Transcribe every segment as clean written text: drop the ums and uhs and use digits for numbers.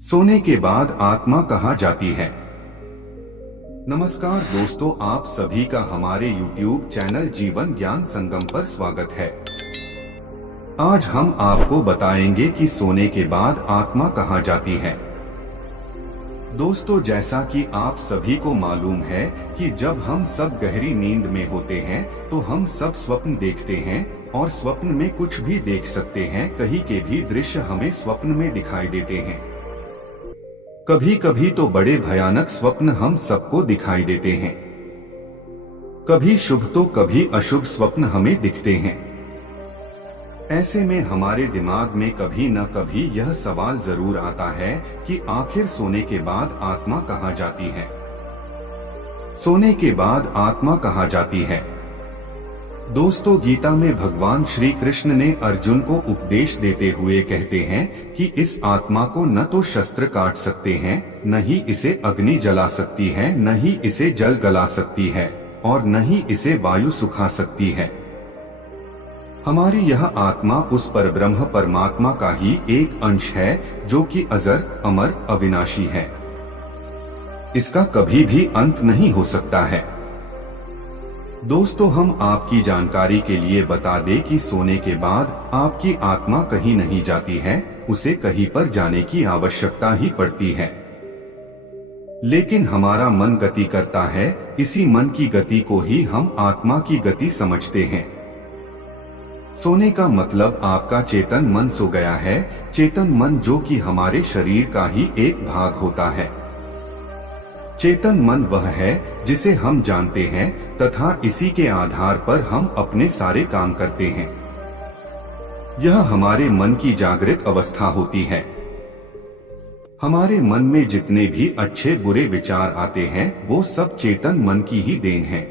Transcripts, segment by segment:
सोने के बाद आत्मा कहाँ जाती है। नमस्कार दोस्तों, आप सभी का हमारे YouTube चैनल जीवन ज्ञान संगम पर स्वागत है। आज हम आपको बताएंगे कि सोने के बाद आत्मा कहाँ जाती है। दोस्तों, जैसा कि आप सभी को मालूम है कि जब हम सब गहरी नींद में होते हैं तो हम सब स्वप्न देखते हैं और स्वप्न में कुछ भी देख सकते हैं। कहीं के भी दृश्य हमें स्वप्न में दिखाई देते हैं। कभी कभी तो बड़े भयानक स्वप्न हम सबको दिखाई देते हैं। कभी शुभ तो कभी अशुभ स्वप्न हमें दिखते हैं। ऐसे में हमारे दिमाग में कभी न कभी यह सवाल जरूर आता है कि आखिर सोने के बाद आत्मा कहाँ जाती है। सोने के बाद आत्मा कहाँ जाती है। दोस्तों, गीता में भगवान श्री कृष्ण ने अर्जुन को उपदेश देते हुए कहते हैं कि इस आत्मा को न तो शस्त्र काट सकते हैं, न ही इसे अग्नि जला सकती है, न ही इसे जल गला सकती है और न ही इसे वायु सुखा सकती है। हमारी यह आत्मा उस परब्रह्म परमात्मा का ही एक अंश है जो कि अजर, अमर, अविनाशी है। इसका कभी भी अंत नहीं हो सकता है। दोस्तों, हम आपकी जानकारी के लिए बता दें कि सोने के बाद आपकी आत्मा कहीं नहीं जाती है, उसे कहीं पर जाने की आवश्यकता ही पड़ती है। लेकिन हमारा मन गति करता है, इसी मन की गति को ही हम आत्मा की गति समझते हैं। सोने का मतलब आपका चेतन मन सो गया है। चेतन मन जो कि हमारे शरीर का ही एक भाग होता है। चेतन मन वह है जिसे हम जानते हैं तथा इसी के आधार पर हम अपने सारे काम करते हैं। यह हमारे मन की जागृत अवस्था होती है। हमारे मन में जितने भी अच्छे बुरे विचार आते हैं वो सब चेतन मन की ही देन है।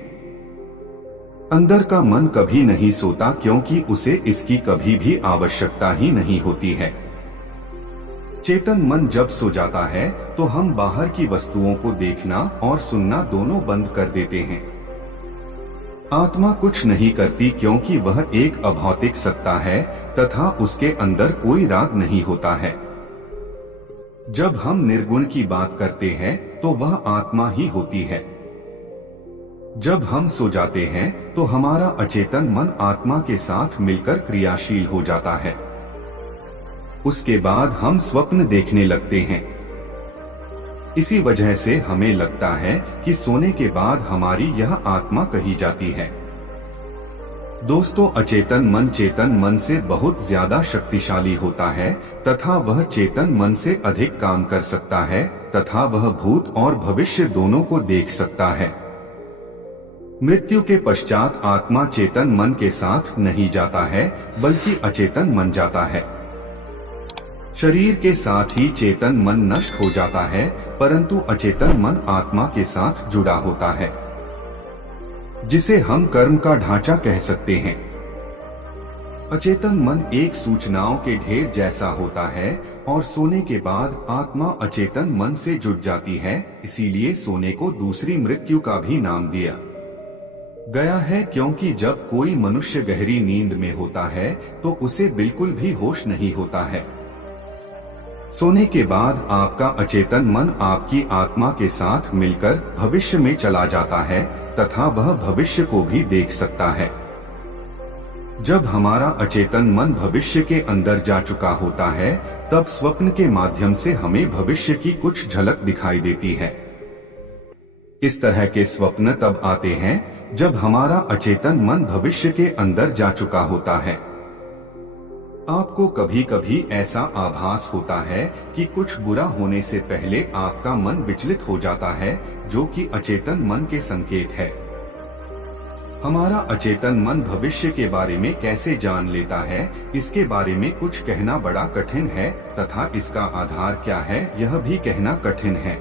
अंदर का मन कभी नहीं सोता क्योंकि उसे इसकी कभी भी आवश्यकता ही नहीं होती है। चेतन मन जब सो जाता है तो हम बाहर की वस्तुओं को देखना और सुनना दोनों बंद कर देते हैं। आत्मा कुछ नहीं करती क्योंकि वह एक अभौतिक सत्ता है तथा उसके अंदर कोई राग नहीं होता है। जब हम निर्गुण की बात करते हैं तो वह आत्मा ही होती है। जब हम सो जाते हैं तो हमारा अचेतन मन आत्मा के साथ मिलकर क्रियाशील हो जाता है। उसके बाद हम स्वप्न देखने लगते हैं। इसी वजह से हमें लगता है कि सोने के बाद हमारी यह आत्मा कहीं जाती है। दोस्तों, अचेतन मन चेतन मन से बहुत ज्यादा शक्तिशाली होता है तथा वह चेतन मन से अधिक काम कर सकता है तथा वह भूत और भविष्य दोनों को देख सकता है। मृत्यु के पश्चात आत्मा चेतन मन के साथ नहीं जाता है बल्कि अचेतन मन जाता है। शरीर के साथ ही चेतन मन नष्ट हो जाता है परंतु अचेतन मन आत्मा के साथ जुड़ा होता है, जिसे हम कर्म का ढांचा कह सकते हैं। अचेतन मन एक सूचनाओं के ढेर जैसा होता है और सोने के बाद आत्मा अचेतन मन से जुड़ जाती है। इसीलिए सोने को दूसरी मृत्यु का भी नाम दिया गया है, क्योंकि जब कोई मनुष्य गहरी नींद में होता है तो उसे बिल्कुल भी होश नहीं होता है। सोने के बाद आपका अचेतन मन आपकी आत्मा के साथ मिलकर भविष्य में चला जाता है तथा वह भविष्य को भी देख सकता है। जब हमारा अचेतन मन भविष्य के अंदर जा चुका होता है तब स्वप्न के माध्यम से हमें भविष्य की कुछ झलक दिखाई देती है। इस तरह के स्वप्न तब आते हैं जब हमारा अचेतन मन भविष्य के अंदर जा चुका होता है। आपको कभी कभी ऐसा आभास होता है कि कुछ बुरा होने से पहले आपका मन विचलित हो जाता है, जो कि अचेतन मन के संकेत है। हमारा अचेतन मन भविष्य के बारे में कैसे जान लेता है, इसके बारे में कुछ कहना बड़ा कठिन है तथा इसका आधार क्या है यह भी कहना कठिन है।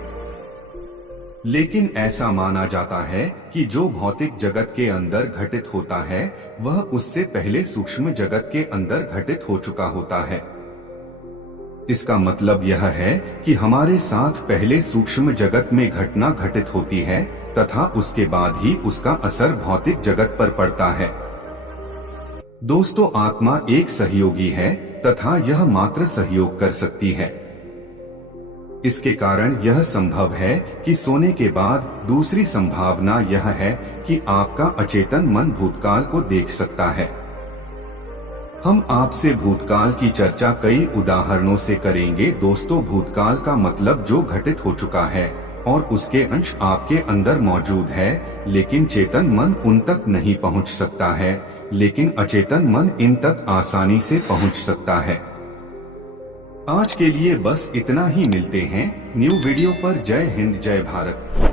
लेकिन ऐसा माना जाता है कि जो भौतिक जगत के अंदर घटित होता है वह उससे पहले सूक्ष्म जगत के अंदर घटित हो चुका होता है। इसका मतलब यह है कि हमारे साथ पहले सूक्ष्म जगत में घटना घटित होती है तथा उसके बाद ही उसका असर भौतिक जगत पर पड़ता है। दोस्तों, आत्मा एक सहयोगी है तथा यह मात्र सहयोग कर सकती है। इसके कारण यह संभव है कि सोने के बाद दूसरी संभावना यह है कि आपका अचेतन मन भूतकाल को देख सकता है। हम आपसे भूतकाल की चर्चा कई उदाहरणों से करेंगे। दोस्तों, भूतकाल का मतलब जो घटित हो चुका है और उसके अंश आपके अंदर मौजूद है, लेकिन चेतन मन उन तक नहीं पहुंच सकता है, लेकिन अचेतन मन इन तक आसानी से पहुंच सकता है। आज के लिए बस इतना ही। मिलते हैं न्यू वीडियो पर। जय हिंद, जय भारत।